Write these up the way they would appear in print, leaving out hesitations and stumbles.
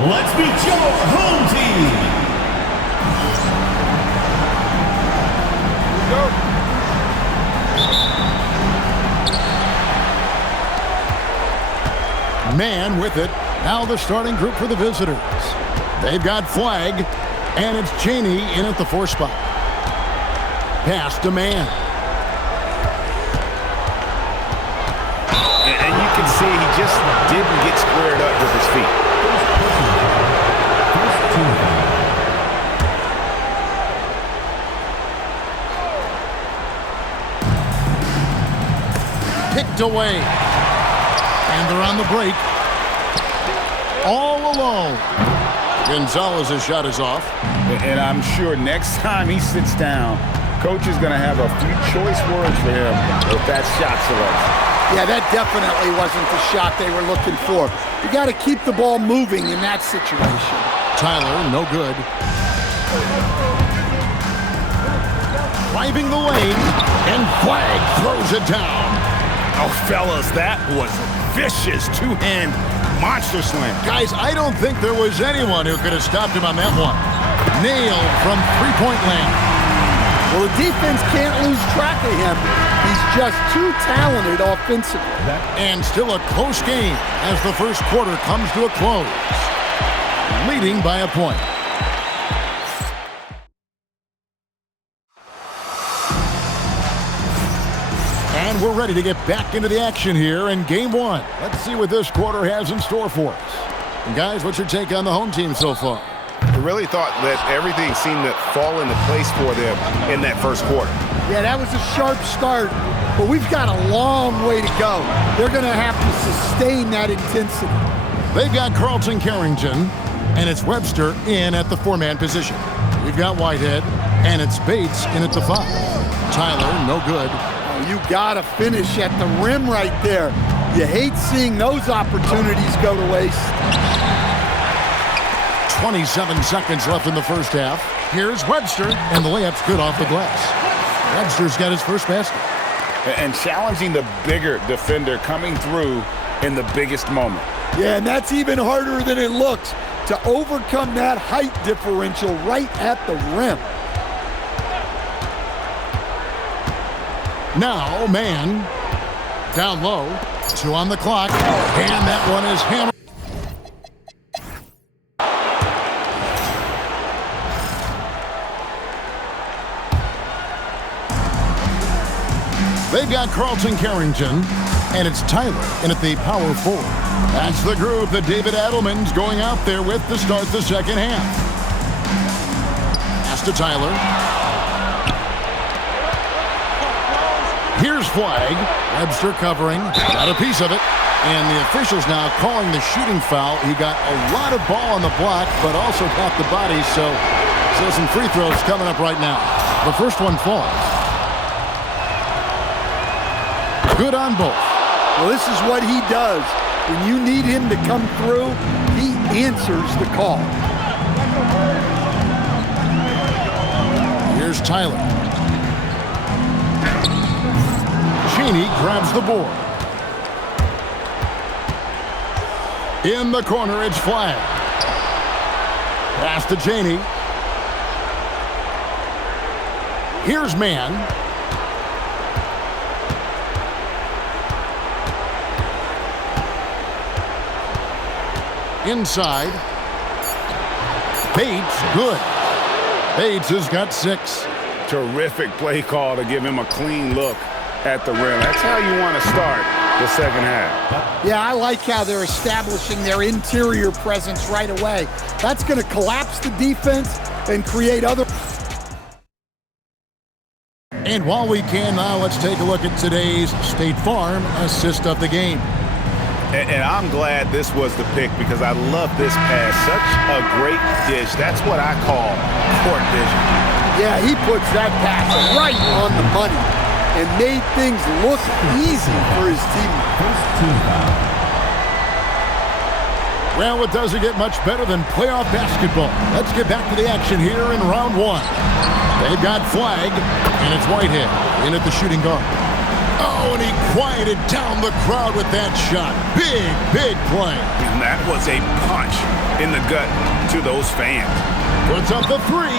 Let's meet your home team. Man with it. Now the starting group for the visitors. They've got Flag, and it's Cheney in at the 4 spot. Pass to Man. And you can see he just didn't get squared up with his feet. Picked away. And they're on the break. All alone. Gonzalez's shot is off. And I'm sure next time he sits down, coach is going to have a few choice words for him with that shot selection. Yeah, that definitely wasn't the shot they were looking for. You got to keep the ball moving in that situation. Tyler, no good. Driving the lane, and Flag throws it down. Oh, fellas, that was vicious two-hand monster slam. Guys, I don't think there was anyone who could have stopped him on that one. Nailed from three-point land. Well, the defense can't lose track of him. He's just too talented offensively. And still a close game as the first quarter comes to a close. Leading by a point. And we're ready to get back into the action here in Game 1. Let's see what this quarter has in store for us. And guys, what's your take on the home team so far? I really thought that everything seemed to fall into place for them in that first quarter. Yeah, that was a sharp start, but we've got a long way to go. They're going to have to sustain that intensity. They've got Carlton Carrington, and it's Webster in at the 4-man position. We've got Whitehead, and it's Bates in at the 5. Tyler, no good. You gotta finish at the rim right there. You hate seeing those opportunities go to waste. 27 seconds left in the first half. Here's Webster, and the layup's good off the glass. Webster's got his first basket. And challenging the bigger defender coming through in the biggest moment. Yeah, and that's even harder than it looks to overcome that height differential right at the rim. Now, Man, down low, 2 on the clock, and that one is hammered. They've got Carlton Carrington, and it's Tyler in at the power forward. That's the group that David Adelman's going out there with to start the second half. Pass to Tyler. Here's Flag. Webster covering. Got a piece of it. And the officials now calling the shooting foul. He got a lot of ball on the block, but also got the body, so some free throws coming up right now. The first one falls. Good on both. Well, this is what he does. When you need him to come through, he answers the call. Here's Tyler. Cheney grabs the board. In the corner, it's Flag. Pass to Cheney. Here's Man. Inside. Bates, good. Bates has got 6. Terrific play call to give him a clean look at the rim. That's how you want to start the second half. Yeah, I like how they're establishing their interior presence right away. That's going to collapse the defense and create other... And while we can now, let's take a look at today's State Farm assist of the game. And I'm glad this was the pick because I love this pass. Such a great dish. That's what I call court vision. Yeah, he puts that pass right on the money and made things look easy for his teammates. Well, it doesn't get much better than playoff basketball. Let's get back to the action here in round 1. They've got Flag, and it's Whitehead in at the shooting guard. Oh, and he quieted down the crowd with that shot. Big, big play. And that was a punch in the gut to those fans. Puts up the three.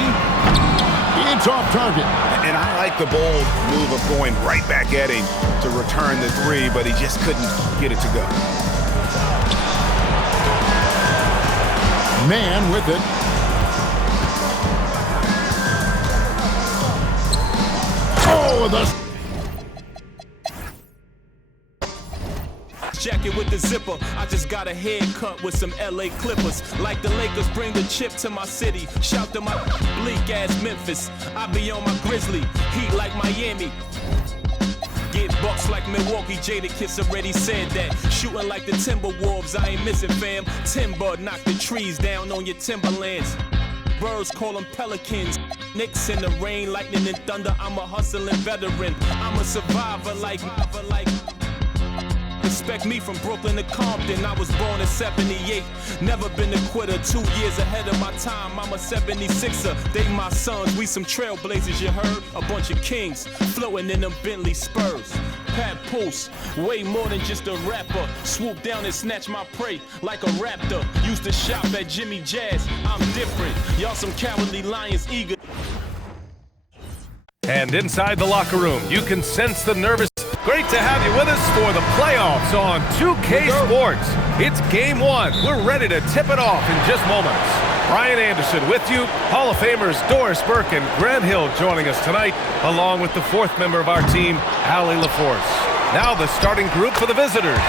It's off target. And I like the bold move of going right back at him to return the three, but he just couldn't get it to go. Man with it. Oh, the... Jacket with the zipper, I just got a haircut with some LA Clippers. Like the Lakers bring the chip to my city. Shout to my bleak ass Memphis. I be on my Grizzly, heat like Miami. Get bucks like Milwaukee, Jadakiss already said that. Shooting like the Timberwolves, I ain't missing fam. Timber, knock the trees down on your timberlands. Birds call them pelicans. Knicks in the rain, lightning and thunder. I'm a hustling veteran. I'm a survivor like Respect me from Brooklyn to Compton. I was born in 78. Never been a quitter. 2 years ahead of my time. I'm a 76er. They my sons. We some trailblazers, you heard? A bunch of kings floating in them Bentley Spurs. Pat Pulse, way more than just a rapper. Swoop down and snatch my prey like a raptor. Used to shop at Jimmy Jazz. I'm different. Y'all some cowardly lions eager. And inside the locker room, you can sense the nervous. Great to have you with us for the playoffs on 2K Sports. It's game one. We're ready to tip it off in just moments. Brian Anderson with you. Hall of Famers Doris Burke and Grant Hill joining us tonight, along with the fourth member of our team, Allie LaForce. Now the starting group for the visitors.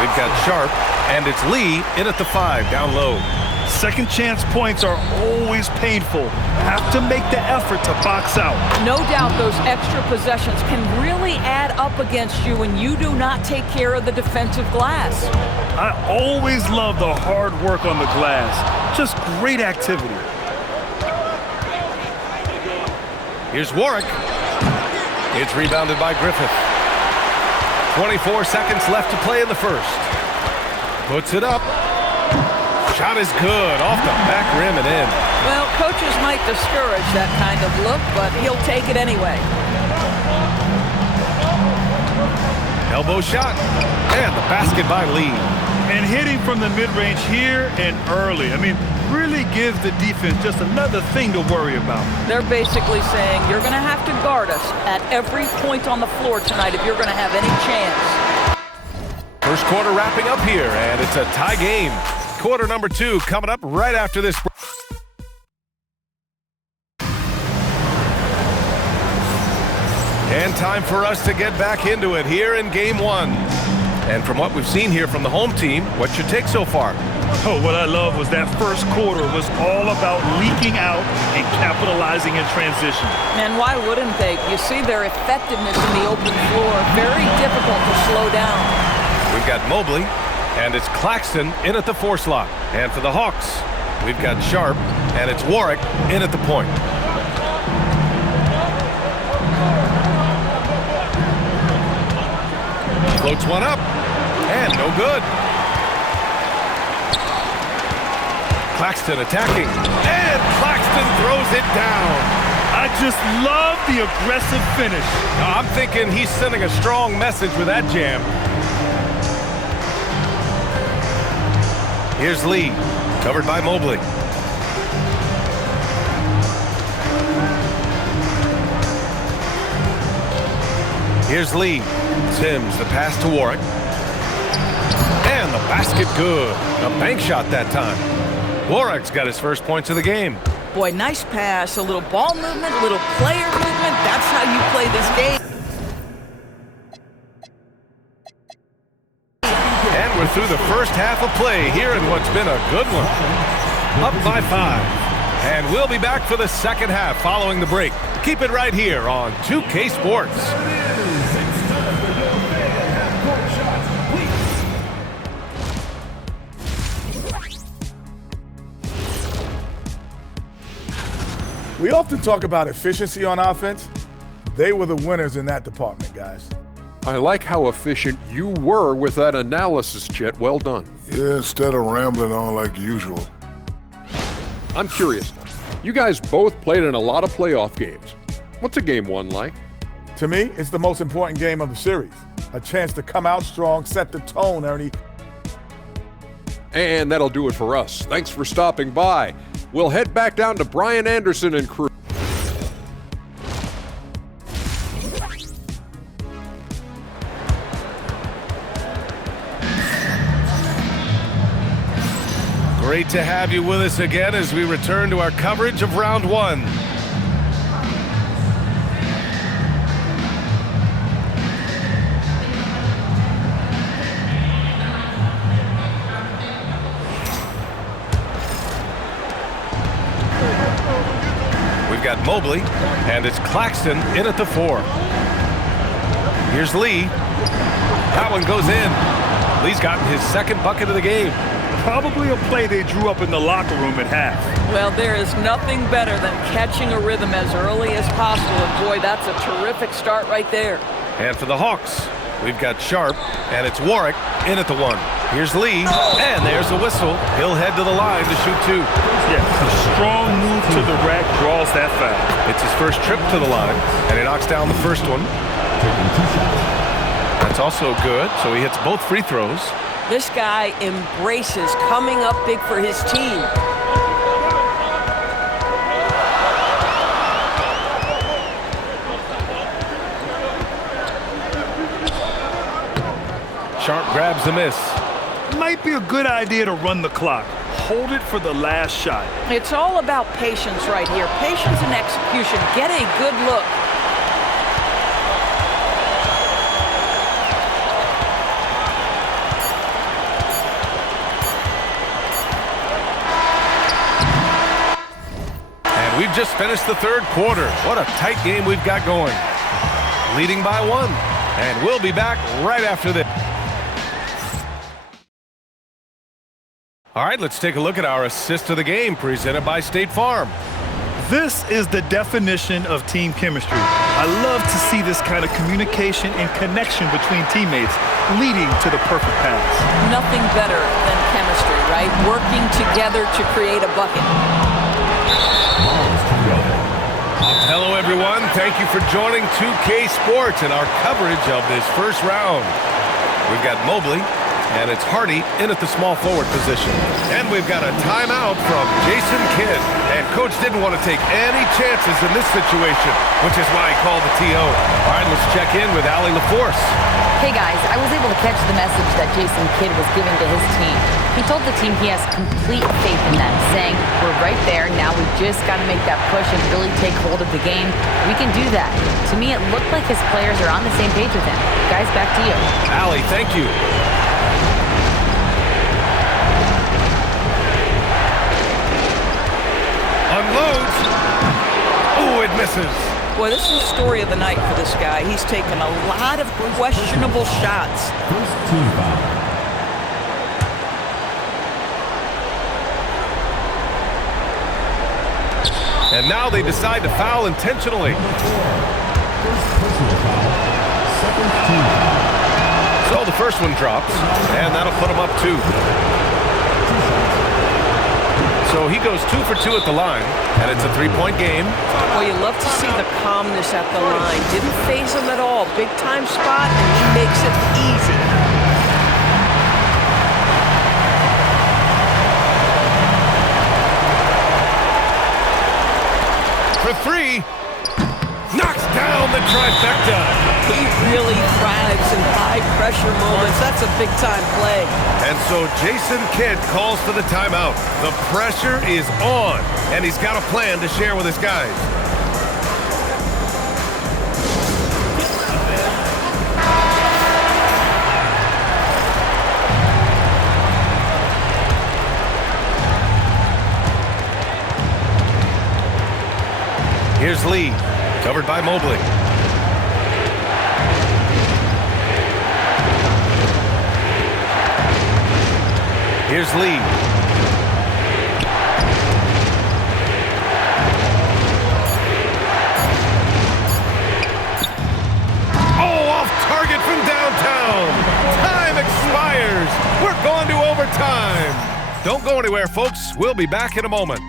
We've got Sharp, and it's Lee in at the 5 down low. Second chance points are always painful. Have to make the effort to box out. No doubt those extra possessions can really add up against you when you do not take care of the defensive glass. I always love the hard work on the glass. Just great activity. Here's Warwick. It's rebounded by Griffith. 24 seconds left to play in the first. Puts it up. Shot is good, off the back rim and in. Well, coaches might discourage that kind of look, but he'll take it anyway. Elbow shot, and the basket by Lee. And hitting from the mid-range here and early. I mean, really gives the defense just another thing to worry about. They're basically saying you're going to have to guard us at every point on the floor tonight if you're going to have any chance. First quarter wrapping up here, and it's a tie game. Quarter number 2 coming up right after this. And time for us to get back into it here in game 1. And from what we've seen here from the home team, what's your take so far? Oh, what I love was that first quarter was all about leaking out and capitalizing in transition. And why wouldn't they? You see their effectiveness in the open floor. Very difficult to slow down. We've got Mobley. And it's Claxton in at the 4 slot. And for the Hawks, we've got Sharp, and it's Warwick in at the point. Floats one up, and no good. Claxton attacking, and Claxton throws it down. I just love the aggressive finish. I'm thinking he's sending a strong message with that jam. Here's Lee, covered by Mobley. Here's Lee. Sims, the pass to Warwick. And the basket good. A bank shot that time. Warwick's got his first points of the game. Boy, nice pass. A little ball movement, a little player movement. That's how you play this game. And we're through the first half of play here in what's been a good one. Up by 5. And we'll be back for the second half following the break. Keep it right here on 2K Sports. We often talk about efficiency on offense. They were the winners in that department, guys. I like how efficient you were with that analysis, Chet. Well done. Yeah, instead of rambling on like usual. I'm curious. You guys both played in a lot of playoff games. What's a game 1 like? To me, it's the most important game of the series. A chance to come out strong, set the tone, Ernie. And that'll do it for us. Thanks for stopping by. We'll head back down to Brian Anderson and crew. Great to have you with us again as we return to our coverage of round one. We've got Mobley, and it's Claxton in at the 4. Here's Lee. That one goes in. Lee's gotten his second bucket of the game. Probably a play they drew up in the locker room at half. Well, there is nothing better than catching a rhythm as early as possible, and boy, that's a terrific start right there. And for the Hawks, we've got Sharp, and it's Warwick in at the 1. Here's Lee, and there's a whistle. He'll head to the line to shoot 2. Yeah, a strong move to the rack draws that foul. It's his first trip to the line, and he knocks down the first one. That's also good, so he hits both free throws. This guy embraces coming up big for his team. Sharp grabs the miss. Might be a good idea to run the clock. Hold it for the last shot. It's all about patience right here. Patience and execution. Get a good look. And we've just finished the third quarter. What a tight game we've got going. Leading by 1. And we'll be back right after this. All right, let's take a look at our assist of the game presented by State Farm. This is the definition of team chemistry. I love to see this kind of communication and connection between teammates leading to the perfect pass. Nothing better than chemistry, right? Working together to create a bucket. Hello, everyone. Thank you for joining 2K Sports and our coverage of this first round. We've got Mobley, and it's Hardy in at the small forward position. And we've got a timeout from Jason Kidd. And Coach didn't want to take any chances in this situation, which is why he called the TO. All right, let's check in with Allie LaForce. Hey, guys, I was able to catch the message that Jason Kidd was giving to his team. He told the team he has complete faith in them, saying, we're right there, now we just got to make that push and really take hold of the game. We can do that. To me, it looked like his players are on the same page with him. Guys, back to you. Allie, thank you. Unloads. Oh, it misses. Boy, this is the story of the night for this guy. He's taken a lot of questionable shots. First team foul. And now they decide to foul intentionally. First personal foul. Second team foul. So the first one drops, and that'll put him up 2. So he goes 2 for 2 at the line, and it's a 3-point game. Well, you love to see the calmness at the line. Didn't phase him at all. Big time spot, and he makes it easy. For 3, knocks down the trifecta. He really thrives in high-pressure moments. That's a big-time play. And so Jason Kidd calls for the timeout. The pressure is on, and he's got a plan to share with his guys. Here's Lee, covered by Mobley. Here's Lee. Oh, off target from downtown. Time expires. We're going to overtime. Don't go anywhere, folks. We'll be back in a moment.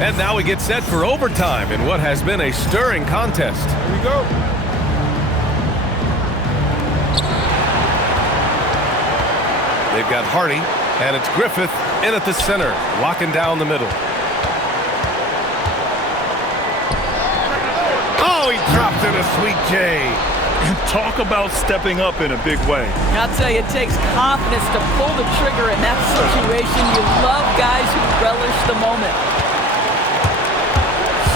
And now we get set for overtime in what has been a stirring contest. Here we go. They've got Hardy, and it's Griffith in at the center, locking down the middle. Oh, he dropped in a sweet J. And talk about stepping up in a big way. I'll tell you, it takes confidence to pull the trigger in that situation. You love guys who relish the moment.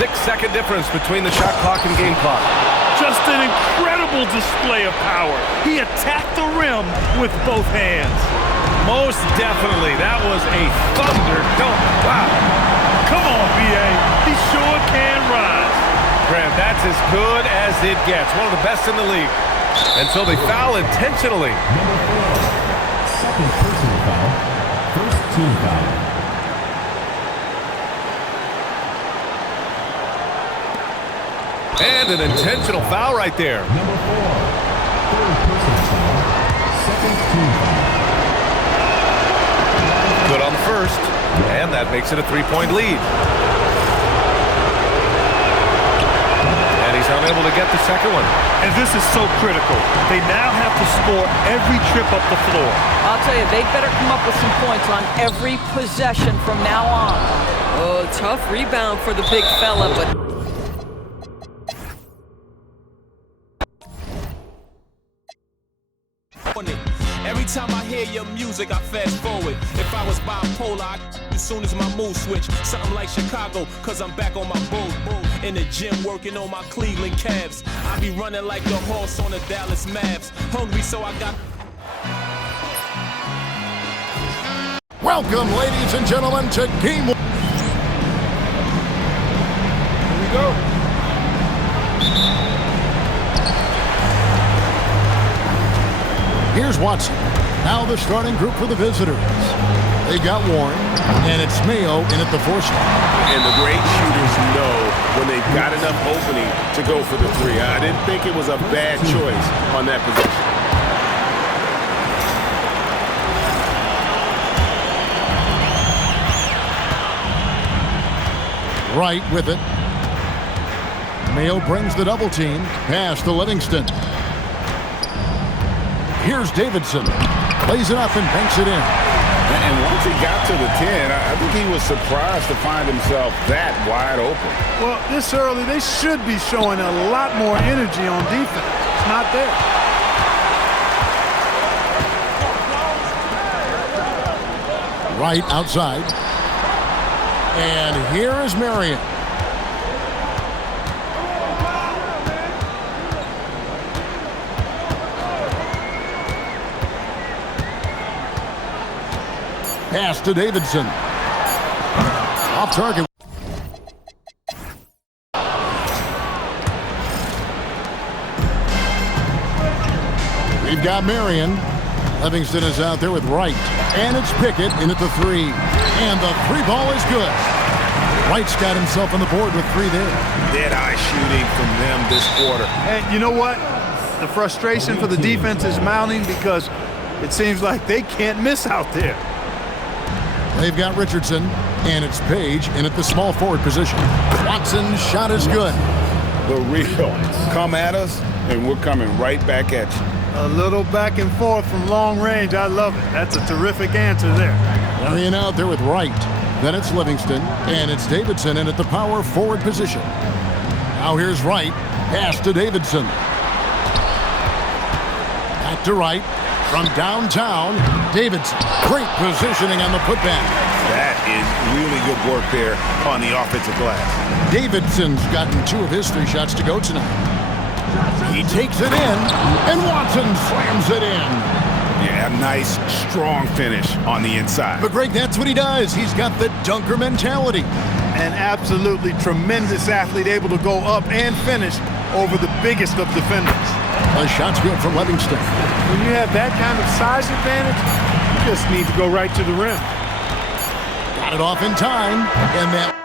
6-second difference between the shot clock and game clock. Just an incredible display of power. He attacked the rim with both hands. Most definitely. That was a thunder dunk. Wow. Come on, B.A. He sure can rise. Graham, that's as good as it gets. One of the best in the league. And so they foul intentionally. Number 4. Second personal foul. First team foul. And an intentional foul right there. Number 4. Third personal foul. Second team foul. Good on the first. And that makes it a 3-point lead. And he's unable to get the second one. And this is so critical. They now have to score every trip up the floor. I'll tell you, they better come up with some points on every possession from now on. Oh, tough rebound for the big fella, but... Every time I hear your music, I fast forward. If I was bipolar, as soon as my mood switch, something like Chicago, cause I'm back on my bull. In the gym working on my Cleveland Cavs. I be running like the horse on the Dallas Mavs. Hungry, so I got... Welcome, ladies and gentlemen, to Game 1. Here we go. Here's Watson. Now the starting group for the visitors. They got Warren, and it's Mayo in at the 4 slot. And the great shooters know when they've got enough opening to go for the 3. I didn't think it was a bad choice on that possession. Right with it. Mayo brings the double team. Pass to Livingston. Here's Davidson. Plays it up and banks it in. And once he got to the 10, I think he was surprised to find himself that wide open. Well, this early, they should be showing a lot more energy on defense. It's not there. Right outside. And here is Marion. Pass to Davidson. Off target. We've got Marion. Livingston is out there with Wright. And it's Pickett in at the 3. And the 3 ball is good. Wright's got himself on the board with 3 there. Dead-eye shooting from them this quarter. And you know what? The frustration for the defense is mounting because it seems like they can't miss out there. They've got Richardson, and it's Page in at the small forward position. Watson's shot is good. The real come at us, and we're coming right back at you. A little back and forth from long range. I love it. That's a terrific answer there. Marion out there with Wright. Then it's Livingston, and it's Davidson in at the power forward position. Now here's Wright. Pass to Davidson. Back to Wright. From downtown, Davidson. Great positioning on the putback. That is really good work there on the offensive glass. Davidson's gotten 2 of his 3 shots to go tonight. He takes it in, and Watson slams it in. Yeah, nice, strong finish on the inside. But Greg, that's what he does. He's got the dunker mentality. An absolutely tremendous athlete, able to go up and finish over the biggest of defenders. A shot's good from Livingston. When you have that kind of size advantage, you just need to go right to the rim. Got it off in time, and that...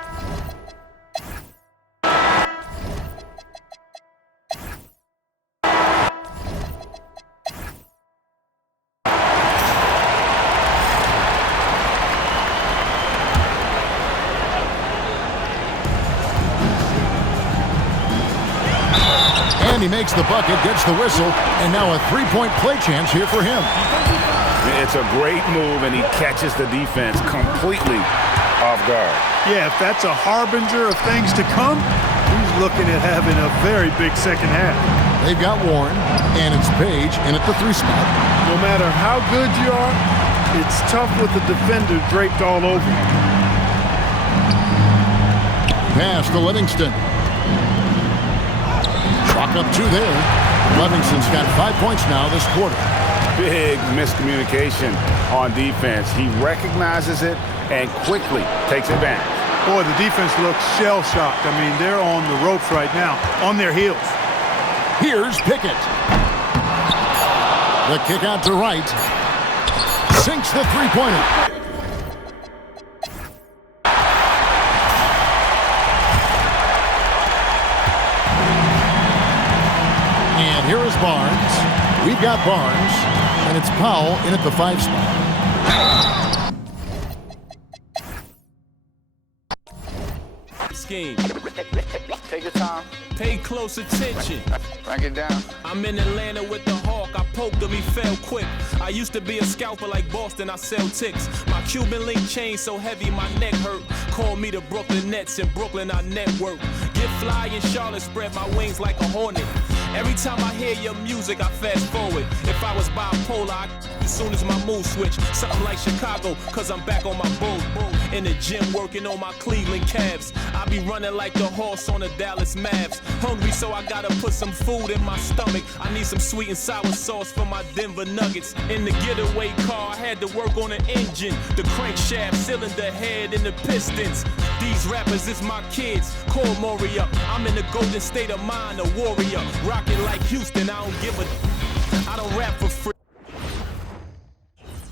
And he makes the bucket, gets the whistle, and now a three-point play chance here for him. It's a great move, and he catches the defense completely off guard. Yeah, if that's a harbinger of things to come, he's looking at having a very big second half. They've got Warren, and it's Page in at the 3 spot. No matter how good you are, it's tough with the defender draped all over you. Pass to Livingston. Chalk up 2 there. Livingston's got 5 points now this quarter. Big miscommunication on defense. He recognizes it and quickly takes advantage. Boy, the defense looks shell-shocked. I mean, they're on the ropes right now, on their heels. Here's Pickett. The kick out to right. Sinks the three-pointer. And here is Barnes. We've got Barnes, and it's Powell in at the 5 spot. Scheme. Take your time. Pay close attention. Break it down. I'm in Atlanta with the Hawk. I poked him, he fell quick. I used to be a scalper like Boston. I sell ticks. My Cuban link chain so heavy my neck hurt. Call me the Brooklyn Nets. In Brooklyn I network. Get fly in Charlotte, spread my wings like a hornet. Every time I hear your music, I fast forward. If I was bipolar, as soon as my mood switch. Something like Chicago, cause I'm back on my bull. In the gym working on my Cleveland Cavs. I be running like the horse on the Dallas Mavs. Hungry, so I gotta put some food in my stomach. I need some sweet and sour sauce for my Denver Nuggets. In the getaway car, I had to work on the engine, the crankshaft, cylinder head, and the pistons. These rappers is my kids, call Moria. I'm in the golden state of mind, a warrior. Rockin' like Houston, I don't give a... I don't rap for free.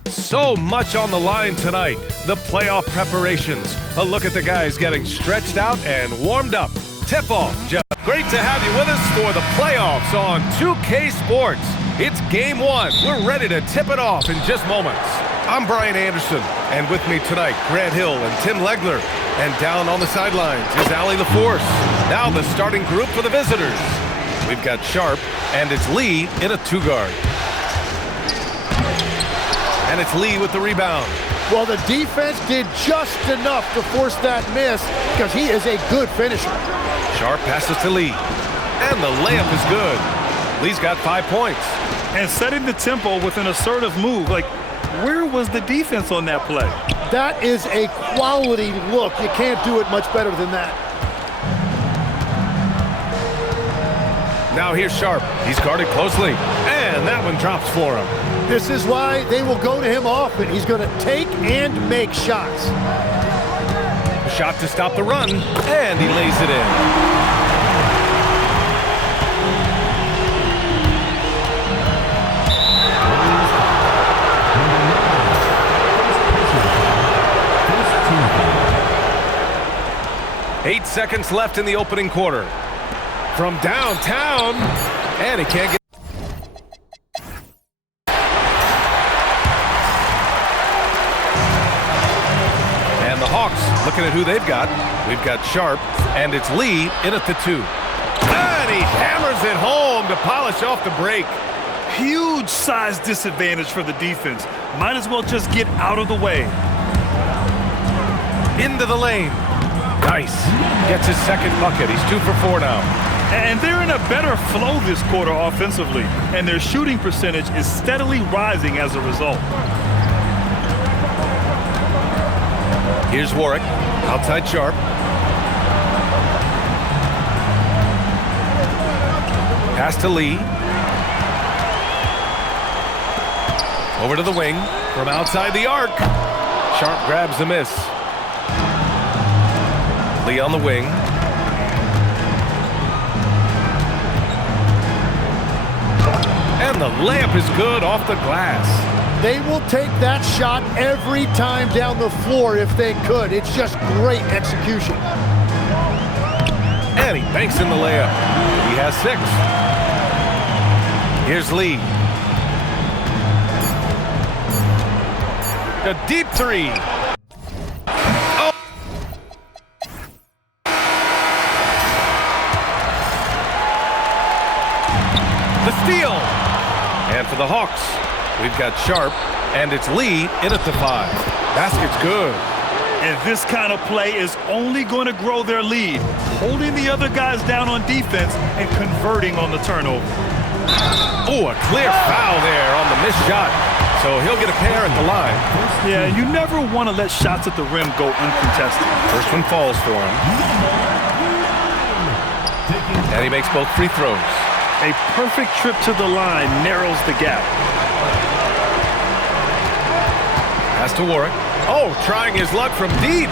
So much on the line tonight. The playoff preparations. A look at the guys getting stretched out and warmed up. Tip-off, Jeff. Great to have you with us for the playoffs on 2K Sports. It's Game 1. We're ready to tip it off in just moments. I'm Brian Anderson, and with me tonight, Grant Hill and Tim Legler. And down on the sidelines is Allie LaForce. Now the starting group for the visitors. We've got Sharp, and it's Lee in a 2-guard. And it's Lee with the rebound. Well, the defense did just enough to force that miss because he is a good finisher. Sharp passes to Lee. And the layup is good. Lee's got 5 points. And setting the tempo with an assertive move. Like, where was the defense on that play? That is a quality look. You can't do it much better than that. Now here's Sharp. He's guarded closely. And that one drops for him. This is why they will go to him often. He's going to take and make shots. A shot to stop the run. And he lays it in. Eight seconds left in the opening quarter. From downtown, and he can't get. And the Hawks looking at who they've got. We've got Sharp, and it's Lee in at the 2. And he hammers it home to polish off the break. Huge size disadvantage for the defense. Might as well just get out of the way. Into the lane. Nice. Gets his second bucket. He's 2 for 4 now. And they're in a better flow this quarter offensively. And their shooting percentage is steadily rising as a result. Here's Warwick. Outside Sharp. Pass to Lee. Over to the wing. From outside the arc. Sharp grabs the miss. Lee on the wing. And the layup is good off the glass. They will take that shot every time down the floor if they could. It's just great execution. And he banks in the layup. He has 6. Here's Lee. A deep 3. steal. And for the Hawks, we've got Sharp, and it's Lee in at the 5. Basket's good. And this kind of play is only going to grow their lead, holding the other guys down on defense and converting on the turnover. Oh, a clear foul there on the missed shot. So he'll get a pair at the line. Yeah, you never want to let shots at the rim go uncontested. First one falls for him. And he makes both free throws. A perfect trip to the line narrows the gap. Pass to Warwick. Oh, trying his luck from deep.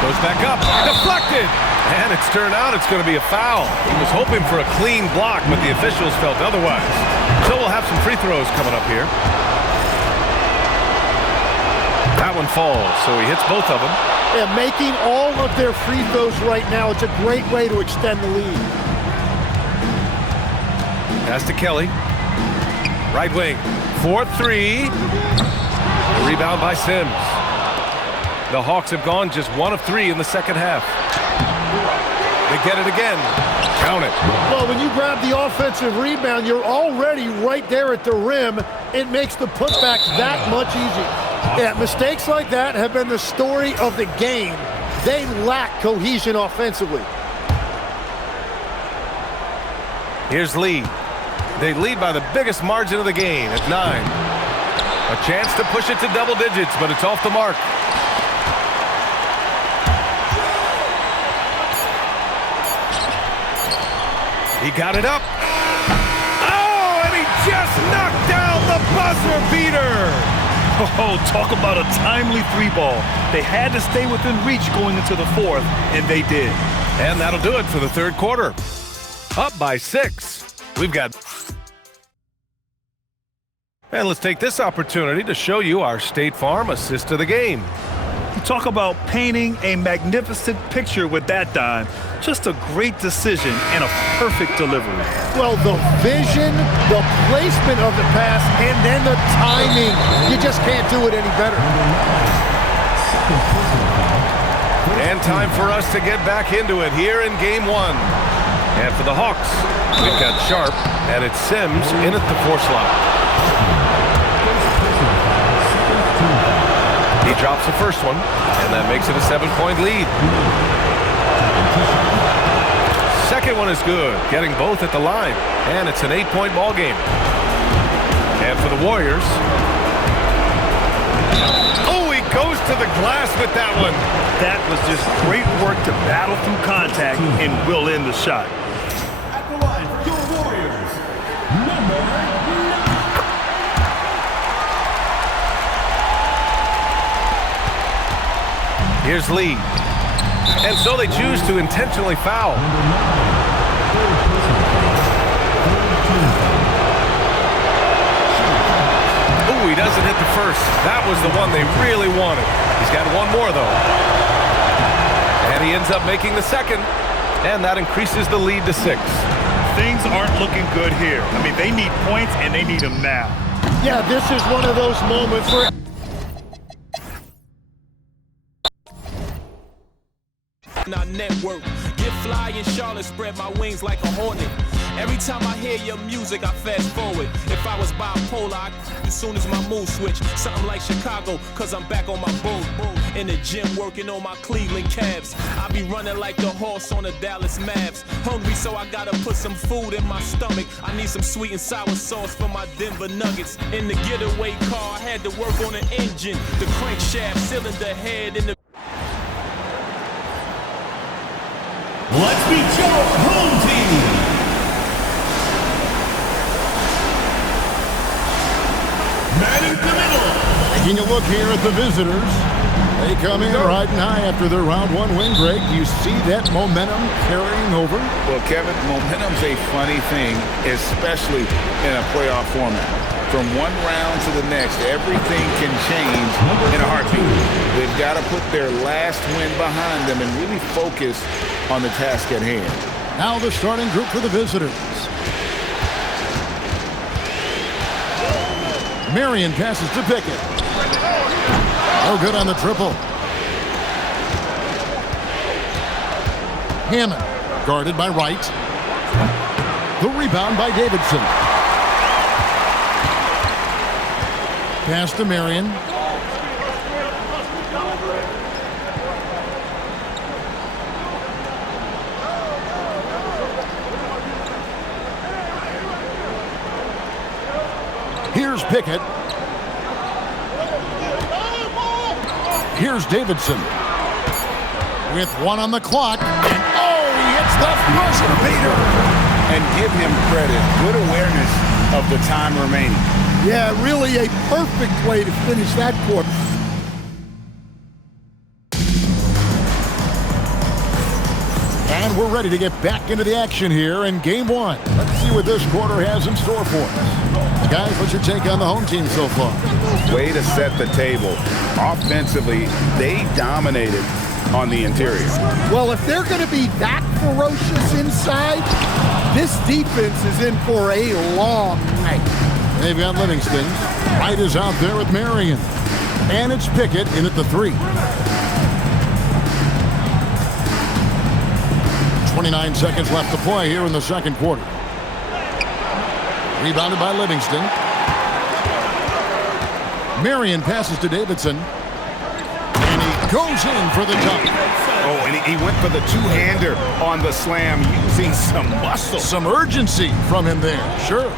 Goes back up. Deflected. And it's turned out it's going to be a foul. He was hoping for a clean block, but the officials felt otherwise. So we'll have some free throws coming up here. That one falls, so he hits both of them. Yeah, making all of their free throws right now, it's a great way to extend the lead. Pass to Kelly. Right wing. 4-3. Rebound by Sims. The Hawks have gone just 1 of 3 in the second half. They get it again. Count it. Well, when you grab the offensive rebound, you're already right there at the rim. It makes the putback that much easier. Yeah, mistakes like that have been the story of the game. They lack cohesion offensively. Here's Lee. They lead by the biggest margin of the game at 9. A chance to push it to double digits, but it's off the mark. He got it up. Oh, and he just knocked down the buzzer beater. Oh, talk about a timely 3-ball. They had to stay within reach going into the 4th, and they did. And that'll do it for the third quarter. Up by 6. We've got... And let's take this opportunity to show you our State Farm assist of the game. You talk about painting a magnificent picture with that dime. Just a great decision and a perfect delivery. Well, the vision, the placement of the pass, and then the timing. You just can't do it any better. And time for us to get back into it here in game 1. And for the Hawks, we've got Sharp, and it's Sims in at the 4 slot. He drops the first one, and that makes it a 7-point lead. Second one is good, getting both at the line, and it's an 8-point ball game. And for the Warriors, oh, he goes to the glass with that one. That was just great work to battle through contact and will in the shot. At the line for your Warriors, number 9. Here's Lee. And so they choose to intentionally foul. Oh, he doesn't hit the first. That was the one they really wanted. He's got one more, though. And he ends up making the second. And that increases the lead to 6. Things aren't looking good here. I mean, they need points, and they need them now. Yeah, this is one of those moments where... Our network, get fly in Charlotte, spread my wings like a hornet. Every time I hear your music, I fast forward. If I was bipolar, as soon as my mood switch, something like Chicago, cause I'm back on my bull. In the gym working on my Cleveland Cavs. I be running like the horse on the Dallas Mavs. Hungry, so I gotta put some food in my stomach. I need some sweet and sour sauce for my Denver Nuggets. In the getaway car, I had to work on the engine, the crankshaft, cylinder head, in the Let's meet your home team. Man in the middle. Taking a look here at the visitors. They come in riding high after their round 1 win break. You see that momentum carrying over? Well, Kevin, momentum's a funny thing, especially in a playoff format. From one round to the next, everything can change in a heartbeat. They've got to put their last win behind them and really focus on the task at hand. Now the starting group for the visitors. Marion passes to Pickett. No good on the triple. Hammond guarded by Wright. The rebound by Davidson. Pass to Marion. Here's Pickett. Here's Davidson. With one on the clock. And oh, he hits the buzzer beater. And give him credit. Good awareness of the time remaining. Yeah, really a perfect way to finish that quarter. And we're ready to get back into the action here in game one. Let's see what this quarter has in store for us. Guys, what's your take on the home team so far? Way to set the table. Offensively, they dominated on the interior. Well, if they're going to be that ferocious inside, this defense is in for a long night. They've got Livingston. Wright is out there with Marion. And it's Pickett in at the 3. 29 seconds left to play here in the second quarter. Rebounded by Livingston. Marion passes to Davidson. And he goes in for the dunk. Oh, and he went for the two-hander on the slam, using some muscle. Some urgency from him there, sure.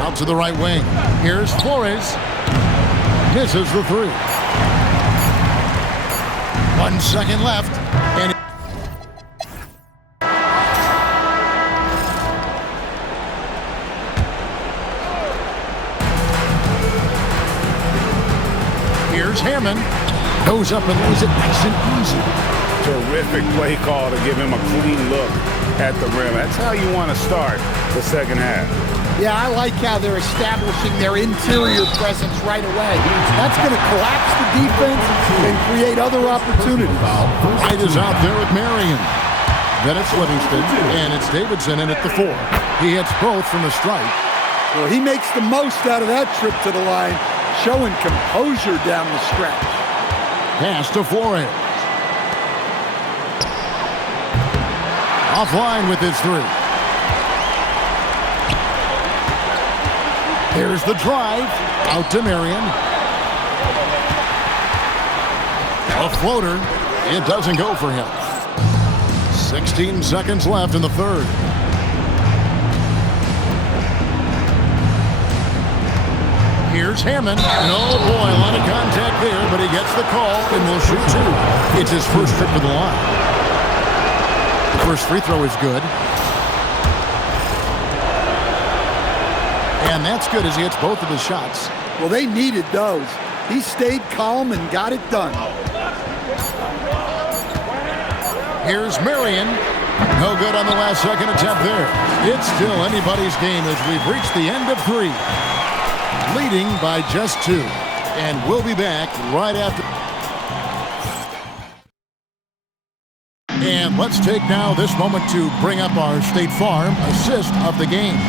Out to the right wing. Here's Flores. Misses the 3. 1 second left. And here's Hammond. Goes up and lays it nice and easy. Terrific play call to give him a clean look at the rim. That's how you want to start the second half. Yeah, I like how they're establishing their interior presence right away. That's going to collapse the defense and create other opportunities. Wright is out there with Marion. Then it's Livingston, and it's Davidson in at the 4. He hits both from the stripe. Well, he makes the most out of that trip to the line, showing composure down the stretch. Pass to Flores. Offline with his 3. Here's the drive. Out to Marion. A floater. It doesn't go for him. 16 seconds left in the third. Here's Hammond. And oh boy, a lot of contact there, but he gets the call and will shoot 2. It's his first trip to the line. The first free throw is good. And that's good as he hits both of his shots. Well, they needed those. He stayed calm and got it done. Here's Marion. No good on the last second attempt there. It's still anybody's game as we've reached the end of 3. Leading by just 2. And we'll be back right after. And let's take now this moment to bring up our State Farm assist of the game.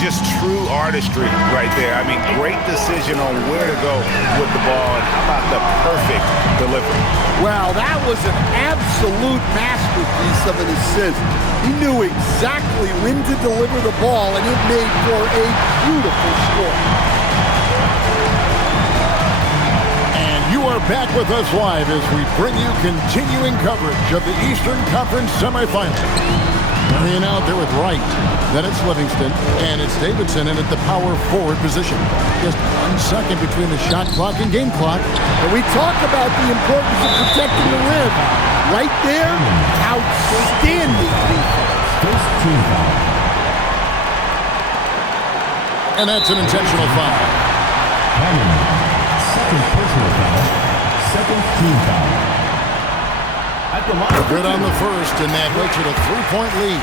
Just true artistry right there. I mean, great decision on where to go with the ball. And how about the perfect delivery? Well, that was an absolute masterpiece of an assist. He knew exactly when to deliver the ball, and it made for a beautiful score. And you are back with us live as we bring you continuing coverage of the Eastern Conference semifinals. Marion out there with Wright. Then it's Livingston, and it's Davidson in at the power forward position. Just 1 second between the shot clock and game clock. And we talk about the importance of protecting the rim. Right there, outstanding defense. First team foul. And that's an intentional foul. Hammond. Second personal foul. Second team foul. At the line. Good on the first, and that makes it a 3-point lead.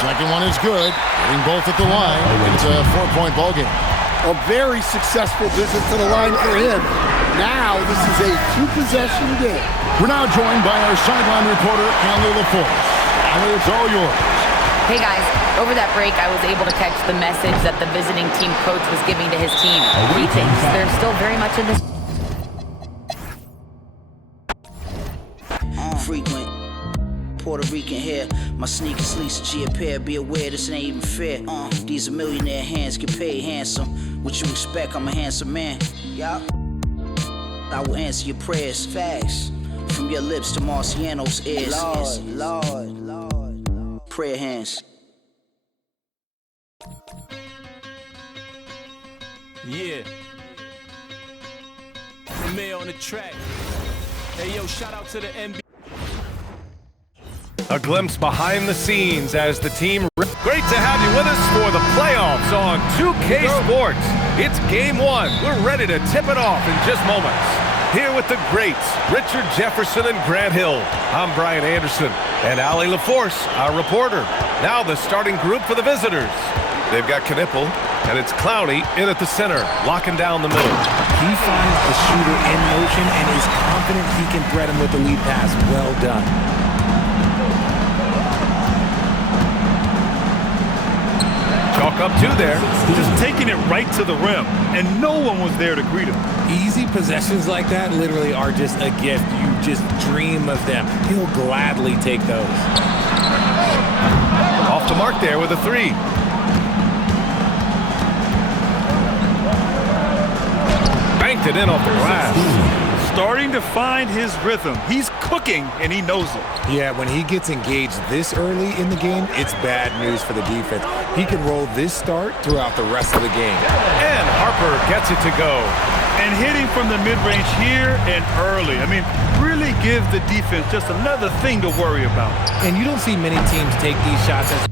Second one is good. Getting both at the line. It's a 4-point ball game. A very successful visit to the line for him. Now this is a 2-possession game. We're now joined by our sideline reporter, Allie LaForce. Allie, it's all yours. Hey guys, over that break I was able to catch the message that the visiting team coach was giving to his team. He thinks they're still very much in this. Frequent. Puerto Rican hair. My sneakers lease a G a pair. Be aware this ain't even fair. These are millionaire hands get paid handsome. What you expect? I'm a handsome man. Yup. I will answer your prayers. Facts. From your lips to Marciano's ears. Lord. Prayer hands. Yeah. Premier on the track. Hey, yo, shout out to the NBA. A glimpse behind the scenes as the team... Great to have you with us for the playoffs on 2K Sports. It's Game 1. We're ready to tip it off in just moments. Here with the greats, Richard Jefferson and Grant Hill. I'm Brian Anderson, and Allie LaForce, our reporter. Now the starting group for the visitors. They've got Knipple, and it's Clowney in at the center, locking down the middle. He finds the shooter in motion and is confident he can thread him with the lead pass. Well done. Chalk up two there. Just taking it right to the rim, and no one was there to greet him. Easy possessions like that literally are just a gift. You just dream of them. He'll gladly take those. Off the mark there with a three. Banked it in off the glass. Starting to find his rhythm. He's cooking, and he knows it. Yeah, when he gets engaged this early in the game, it's bad news for the defense. He can roll this start throughout the rest of the game. And Harper gets it to go. And hitting from the mid-range here and early. I mean, really give the defense just another thing to worry about. And you don't see many teams take these shots as...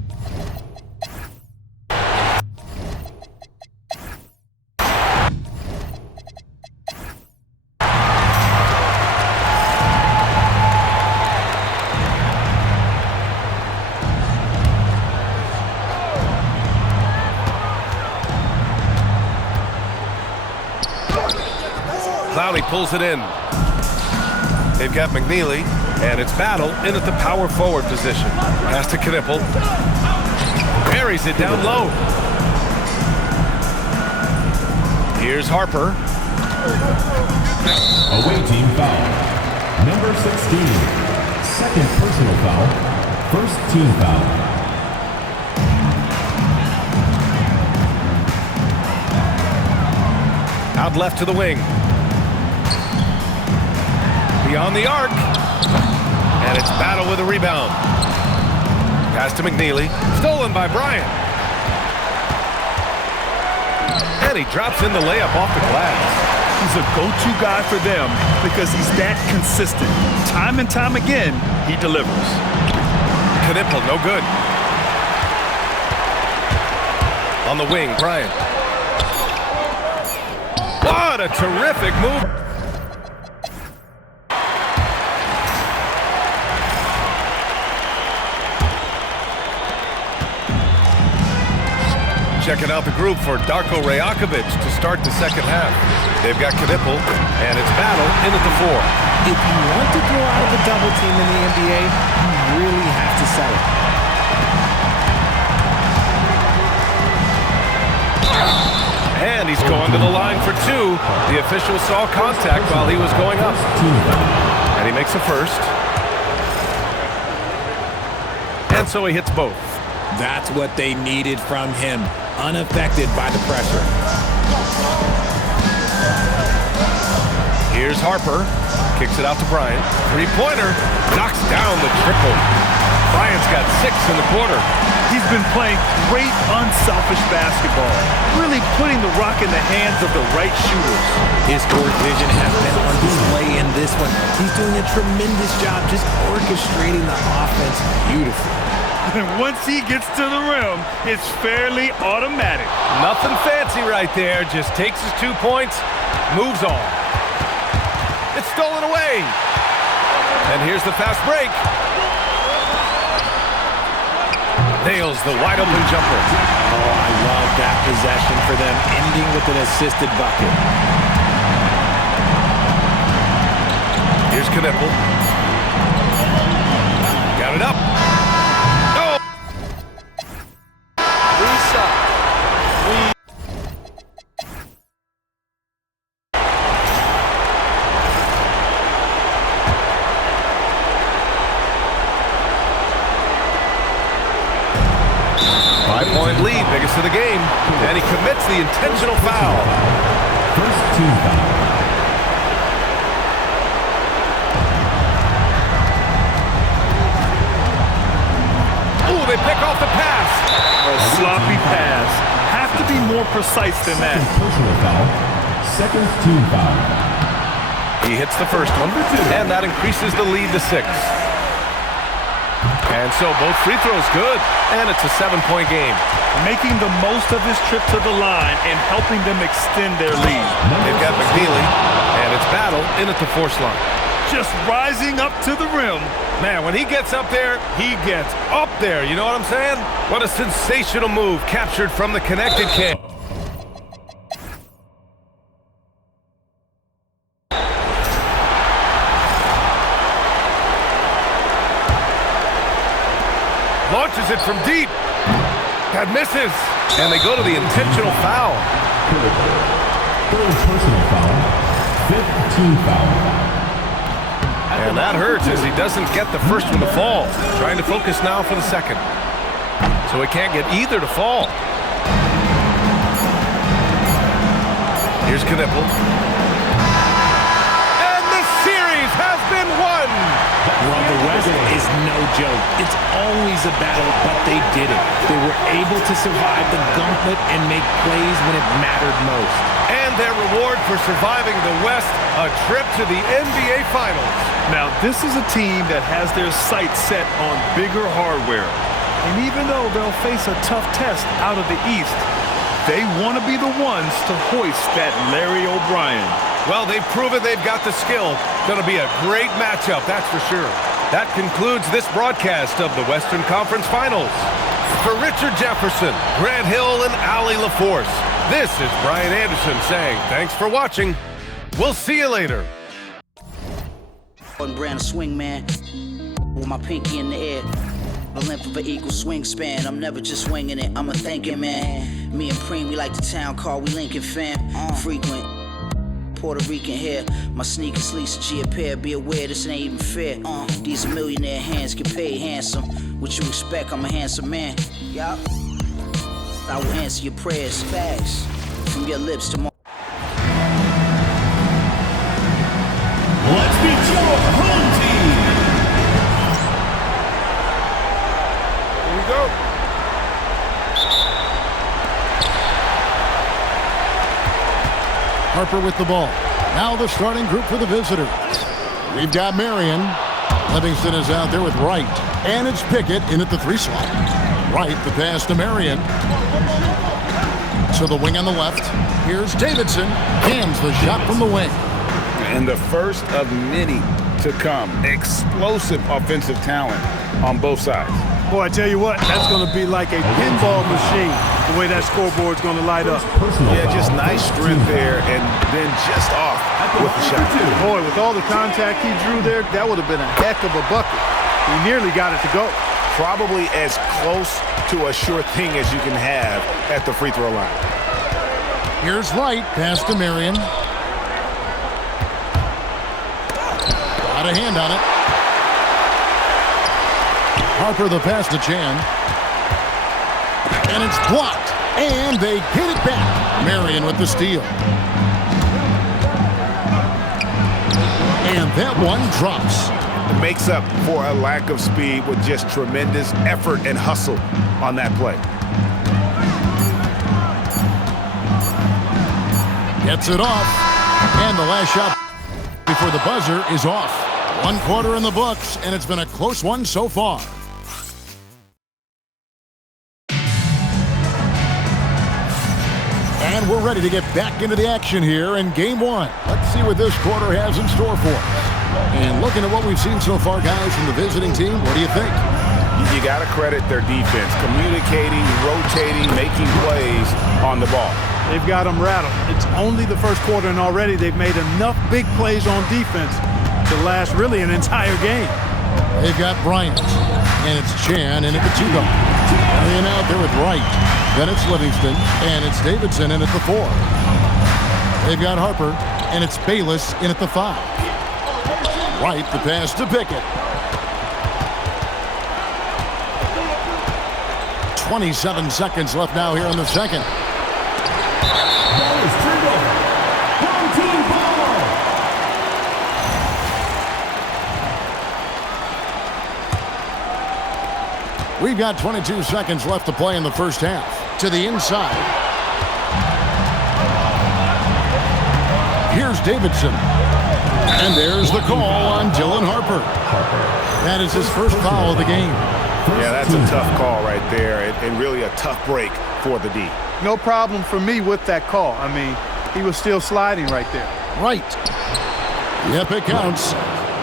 Clowney pulls it in. They've got McNeely, and it's Battle in at the power forward position. Pass to Knipple. Buries it down low. Here's Harper. Away team foul. Number 16. Second personal foul. First team foul. Out left to the wing. Beyond the arc. And it's Battle with a rebound. Pass to McNeely. Stolen by Bryant. And he drops in the layup off the glass. He's a go-to guy for them because he's that consistent. Time and time again, he delivers. Knipple, no good. On the wing, Bryant. What a terrific move. Checking out the group for Darko Rajakovic to start the second half. They've got Knipple, and it's Battle in at the four. If you want to throw out of a double team in the NBA, you really have to sell it. And he's going to the line for two. The official saw contact while he was going up. And he makes a first. And so he hits both. That's what they needed from him. Unaffected by the pressure. Here's Harper. Kicks it out to Bryant. Three-pointer. Knocks down the triple. Bryant's got 6 in the quarter. He's been playing great, unselfish basketball. Really putting the rock in the hands of the right shooters. His court vision has been on display in this one. He's doing a tremendous job just orchestrating the offense beautifully. And once he gets to the rim, it's fairly automatic. Nothing fancy right there. Just takes his 2 points, moves on. It's stolen away. And here's the fast break. Nails the wide open jumper. Oh, I love that possession for them, ending with an assisted bucket. Here's Knipple. Got it up. No! 5-point lead, biggest of the game. And he commits the intentional foul. First team foul. Ooh, they pick off the pass. A sloppy pass. Have to be more precise than that. Personal foul. Second team foul. He hits the first one, and that increases the lead to 6. And so both free throws good, and it's a 7-point game. Making the most of his trip to the line and helping them extend their lead. They've got McNeely, and it's Battle in at the force line. Just rising up to the rim. Man, when he gets up there, he gets up there. You know what I'm saying? What a sensational move captured from the connected cam. Launches it from deep. That misses. And they go to the intentional foul. Third personal foul. Fifth team foul. And that hurts as he doesn't get the first one to fall. Trying to focus now for the second. So he can't get either to fall. Here's Knipple. And the series has been won. Well, the West is no joke. It's always a battle, but they did it. They were able to survive the gauntlet and make plays when it mattered most. And their reward for surviving the West, a trip to the NBA Finals. Now, this is a team that has their sights set on bigger hardware. And even though they'll face a tough test out of the East, they want to be the ones to hoist that Larry O'Brien. Well, they've proven they've got the skill. Going to be a great matchup, that's for sure. That concludes this broadcast of the Western Conference Finals. For Richard Jefferson, Grant Hill, and Allie LaForce, this is Brian Anderson saying thanks for watching. We'll see you later. One brand of swing man with my pinky in the air. The length of an equal swing span. I'm never just winging it, I'm a thinking man. Me and Preem, we like the town car, we Lincoln fam. Frequent Puerto Rican hair. My sneakers sleeves a G a pair. Be aware this ain't even fair. These millionaire hands get paid handsome. What you expect, I'm a handsome man. Yup. I will answer your prayers fast. From your lips to my Let's meet your home team. Here we go. Harper with the ball. Now the starting group for the visitors. We've got Marion. Livingston is out there with Wright. And it's Pickett in at the 3 slot. Wright, the pass to Marion. To the wing on the left. Here's Davidson. Jams the shot from the wing. And the first of many to come. Explosive offensive talent on both sides. Boy, I tell you what, that's going to be like a pinball machine, the way that scoreboard's going to light up. Yeah, just nice strength there, and then just off with the shot. Boy, with all the contact he drew there, that would have been a heck of a bucket. He nearly got it to go. Probably as close to a sure thing as you can have at the free throw line. Here's Wright. Pass to Marion. Got a hand on it. Harper the pass to Chan. And it's blocked. And they get it back. Marion with the steal. And that one drops. It makes up for a lack of speed with just tremendous effort and hustle on that play. Gets it off. And the last shot before the buzzer is off. 1 quarter in the books, and it's been a close one so far. And we're ready to get back into the action here in Game 1. Let's see what this quarter has in store for us. And looking at what we've seen so far, guys, from the visiting team, what do you think? You got to credit their defense. Communicating, rotating, making plays on the ball. They've got them rattled. It's only the first quarter, and already they've made enough big plays on defense to last really an entire game. They've got Bryant, and it's Chan in at the 2 guard. And out there with Wright. Then it's Livingston, and it's Davidson in at the 4. They've got Harper, and it's Bayless in at the 5. Wright, the pass to Pickett. 27 seconds left now here in the second. Ball is turned over. Home team ball. We've got 22 seconds left to play in the first half. To the inside. Here's Davidson. And there's the call on Dylan Harper. That is his first foul of the game. Yeah, that's a tough call right there, and really a tough break for the D. No problem for me with that call. I mean, he was still sliding right there. Wright. Yep, it counts.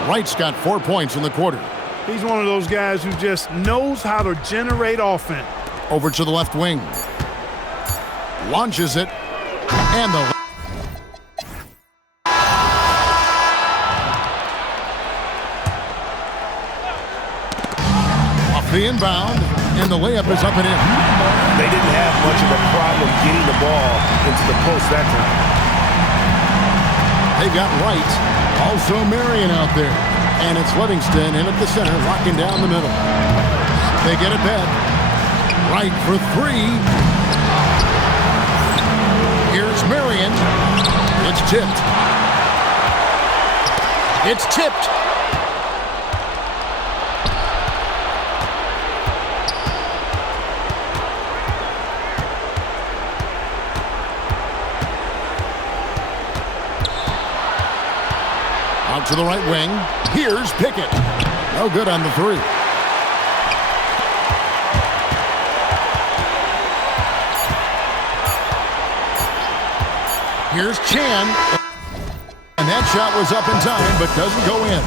Wright's got 4 points in the quarter. He's one of those guys who just knows how to generate offense. Over to the left wing. Launches it. And the... Off the inbound. And the layup is up and in. They didn't have much of a problem getting the ball into the post that time. They've got Wright. Also Marion out there. And it's Livingston in at the center, locking down the middle. They get it back. Wright for three. Here's Marion. It's tipped. It's tipped. Out to the right wing. Here's Pickett. No good on the three. Here's Chan. And that shot was up in time, but doesn't go in.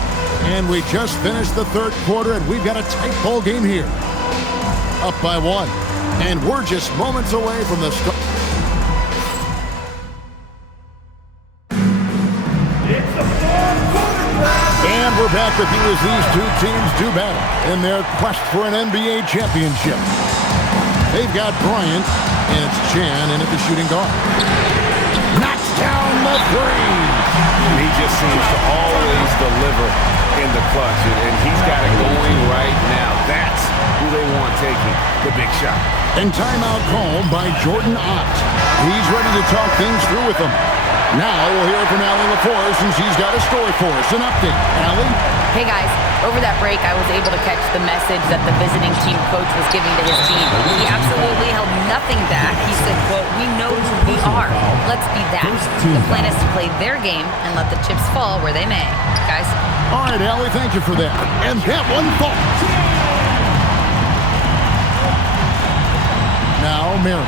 And we just finished the third quarter, and we've got a tight ball game here. Up by one. And we're just moments away from the start. And we're back with you as these two teams do battle in their quest for an NBA championship. They've got Bryant, and it's Chan in at the shooting guard. Knocks down the three. He just seems to always deliver in the clutch, and he's got it going right now. That's who they want taking the big shot. And timeout called by Jordan Ott. He's ready to talk things through with them. Now we'll hear from Allie LaForce, and she's got a story for us. An update. Allie? Hey guys, over that break I was able to catch the message that the visiting team coach was giving to his team. He absolutely held nothing back. He said, quote, "We know who we are. Let's be that." The plan is to play their game and let the chips fall where they may. Guys? All right, Allie, thank you for that. And that one falls. Now, Marion.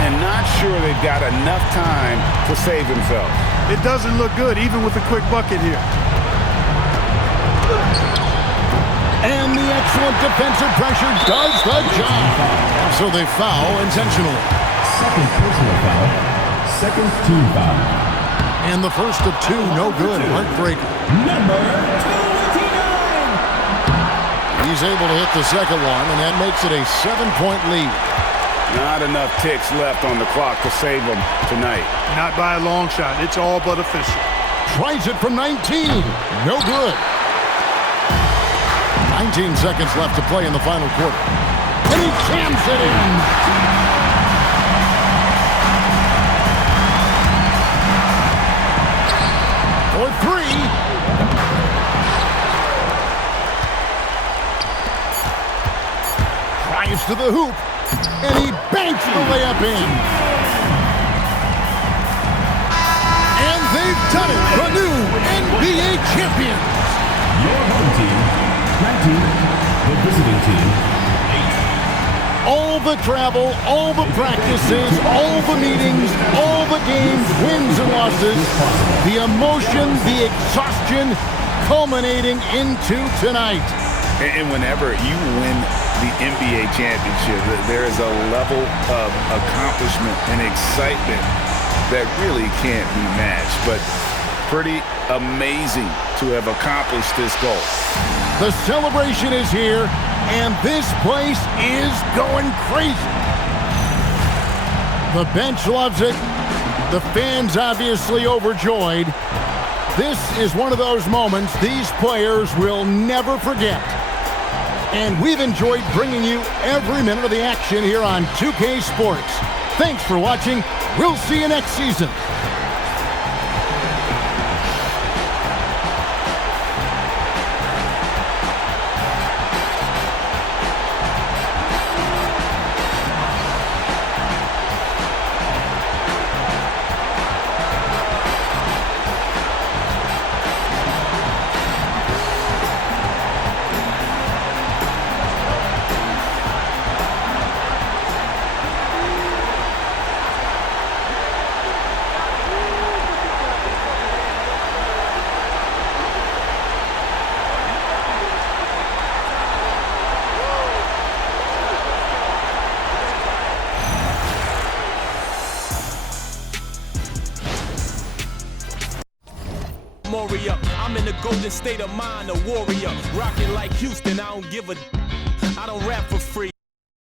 And not sure they've got enough time to save themselves. It doesn't look good, even with a quick bucket here. And the excellent defensive pressure does the job. So they foul intentionally. Second personal foul. Second team foul. And the first of two, no good. Heartbreaker. Number 29. He's able to hit the second one, and that makes it a 7-point lead. Not enough ticks left on the clock to save them tonight. Not by a long shot. It's all but official. Tries it from 19. No good. 19 seconds left to play in the final quarter. And he jams it in. For three. Drives to the hoop. And he banks the layup in. And they've done it. The new NBA champions. Your home team, 19. The visiting team, 8. All the travel, all the practices, all the meetings, all the games, wins and losses, the emotion, the exhaustion, culminating into tonight. And whenever you win the NBA championship, there is a level of accomplishment and excitement that really can't be matched. But pretty amazing to have accomplished this goal. The celebration is here, and this place is going crazy. The bench loves it. The fans obviously overjoyed. This is one of those moments these players will never forget. and we've enjoyed bringing you every minute of the action here on 2K Sports. Thanks for watching. We'll see you next season. I'm in the golden state of mind, a warrior. Rocking like Houston, I don't rap for free.